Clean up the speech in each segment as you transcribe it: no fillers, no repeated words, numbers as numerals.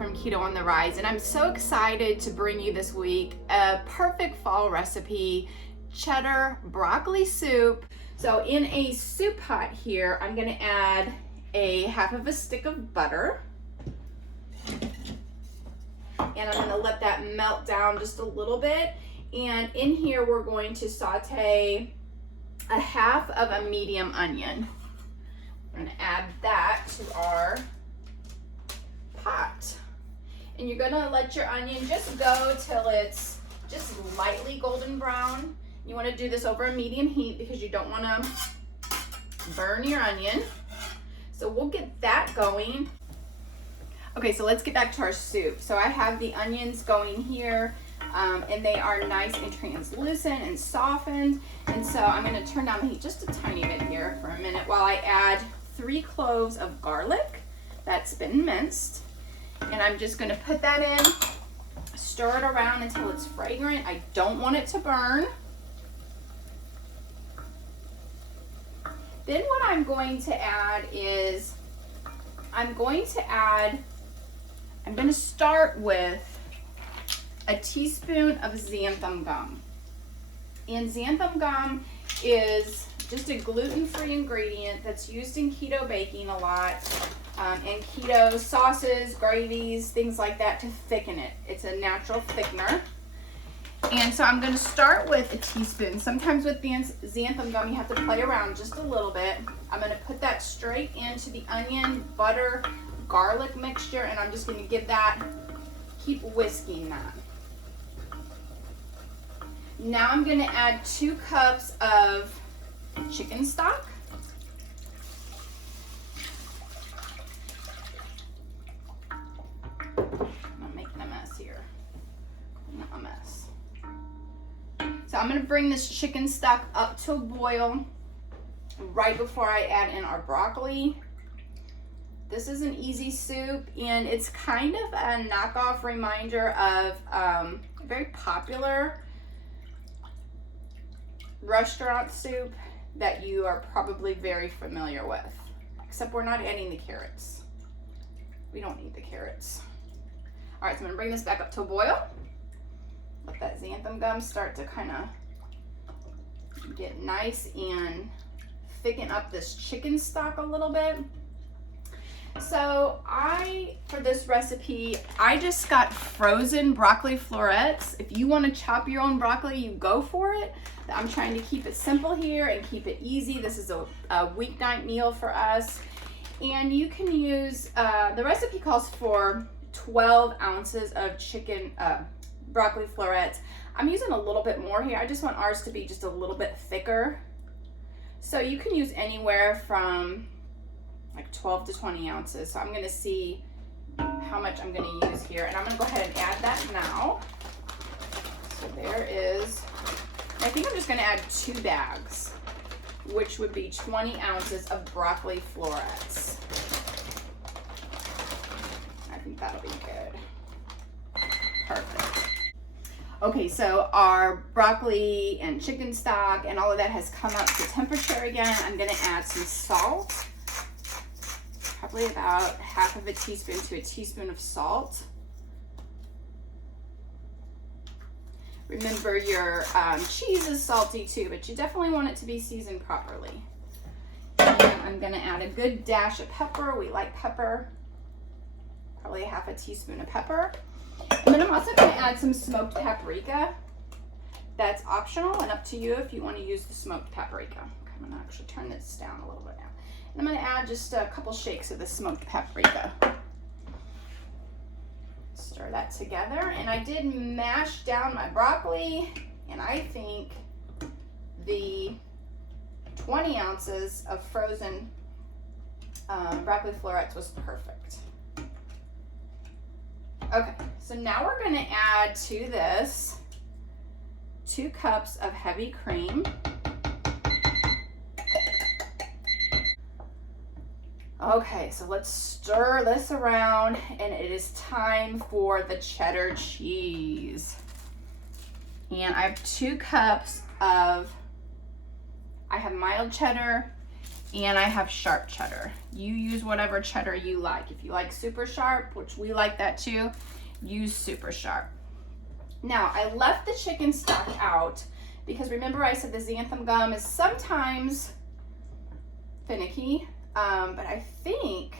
from Keto on the Rise, and I'm so excited to bring you this week a perfect fall recipe, cheddar broccoli soup. So in a soup pot here, I'm gonna add a half of a stick of butter, and I'm gonna let that melt down just a little bit. And in here, we're going to saute a half of a medium onion. We're gonna add that to our pot. And you're gonna let your onion just go till it's just lightly golden brown. You wanna do this over a medium heat because you don't wanna burn your onion. So we'll get that going. Okay, so let's get back to our soup. So I have the onions going here, and they are nice and translucent and softened. And so I'm gonna turn down the heat just a tiny bit here for a minute while I add 3 cloves of garlic that's been minced. And I'm just gonna put that in, stir it around until it's fragrant. I don't want it to burn. Then what I'm going to add is, I'm going to start with a teaspoon of xanthan gum. And xanthan gum is just a gluten-free ingredient that's used in keto baking a lot, and keto sauces, gravies, things like that to thicken it. It's a natural thickener. And so I'm going to start with a teaspoon. Sometimes with the xanthan gum you have to play around just a little bit. I'm going to put that straight into the onion, butter, garlic mixture, and I'm just going to give that, keep whisking that. Now I'm going to add 2 cups of chicken stock. I'm making a mess here. Not a mess. So I'm going to bring this chicken stock up to a boil right before I add in our broccoli. This is an easy soup, and it's kind of a knockoff reminder of a very popular restaurant soup that you are probably very familiar with, except we're not adding the carrots. We don't need the carrots. All right, so I'm gonna bring this back up to a boil. Let that xanthan gum start to kind of get nice and thicken up this chicken stock a little bit. So for this recipe, I just got frozen broccoli florets. If you want to chop your own broccoli, you go for it. I'm trying to keep it simple here and keep it easy. This is a weeknight meal for us. And you can use, the recipe calls for 12 ounces of broccoli florets. I'm using a little bit more here. I just want ours to be just a little bit thicker. So you can use anywhere from like 12 to 20 ounces. So I'm gonna see how much I'm gonna use here, and I'm gonna go ahead and add that now. So there is, I think I'm just gonna add 2 bags, which would be 20 ounces of broccoli florets. I think that'll be good. Perfect. Okay, so our broccoli and chicken stock and all of that has come up to temperature again. I'm gonna add some salt. Probably about half of a teaspoon to a teaspoon of salt. Remember, your cheese is salty too, but you definitely want it to be seasoned properly. And I'm gonna add a good dash of pepper. We like pepper. Probably half a teaspoon of pepper. And then I'm also gonna add some smoked paprika. That's optional and up to you if you want to use the smoked paprika. Okay, I'm gonna actually turn this down a little bit now. I'm going to add just a couple shakes of the smoked paprika. Stir that together. And I did mash down my broccoli, and I think the 20 ounces of frozen broccoli florets was perfect. Okay, so now we're going to add to this 2 cups of heavy cream. Okay, so let's stir this around, and it is time for the cheddar cheese. And I have 2 cups of, I have mild cheddar and I have sharp cheddar. You use whatever cheddar you like. If you like super sharp, which we like that too, use super sharp. Now, I left the chicken stock out because remember I said the xanthan gum is sometimes finicky, but I think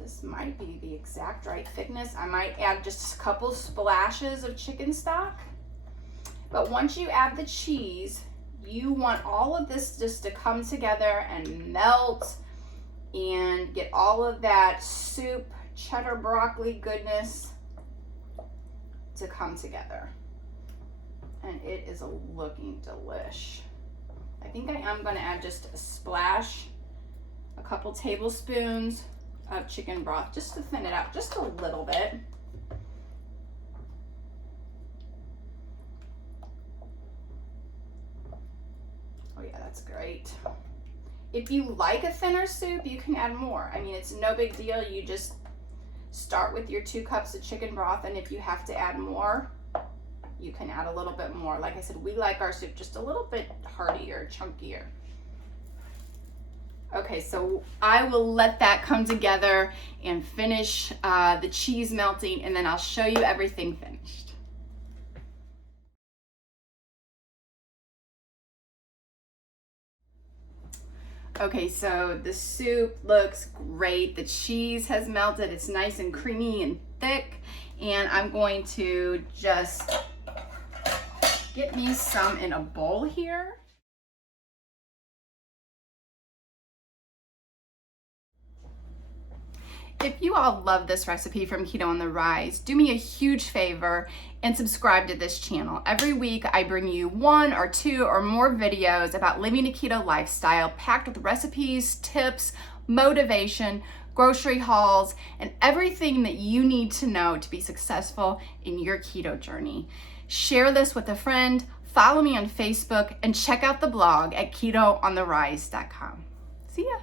this might be the exact right thickness. I might add just a couple splashes of chicken stock. But once you add the cheese, you want all of this just to come together and melt and get all of that soup, cheddar broccoli goodness to come together. And it is looking delish. I think I am going to add just a splash, a couple tablespoons of chicken broth just to thin it out just a little bit. Oh yeah, that's great. If you like a thinner soup, you can add more. I mean, it's no big deal. You just start with your 2 cups of chicken broth, and if you have to add more, you can add a little bit more. Like I said, we like our soup just a little bit heartier, chunkier. Okay, so I will let that come together and finish the cheese melting, and then I'll show you everything finished. Okay, so the soup looks great. The cheese has melted. It's nice and creamy and thick, and I'm going to just get me some in a bowl here. If you all love this recipe from Keto on the Rise, do me a huge favor and subscribe to this channel. Every week I bring you 1 or 2 or more videos about living a keto lifestyle packed with recipes, tips, motivation, grocery hauls, and everything that you need to know to be successful in your keto journey. Share this with a friend, follow me on Facebook, and check out the blog at ketoontherise.com. See ya.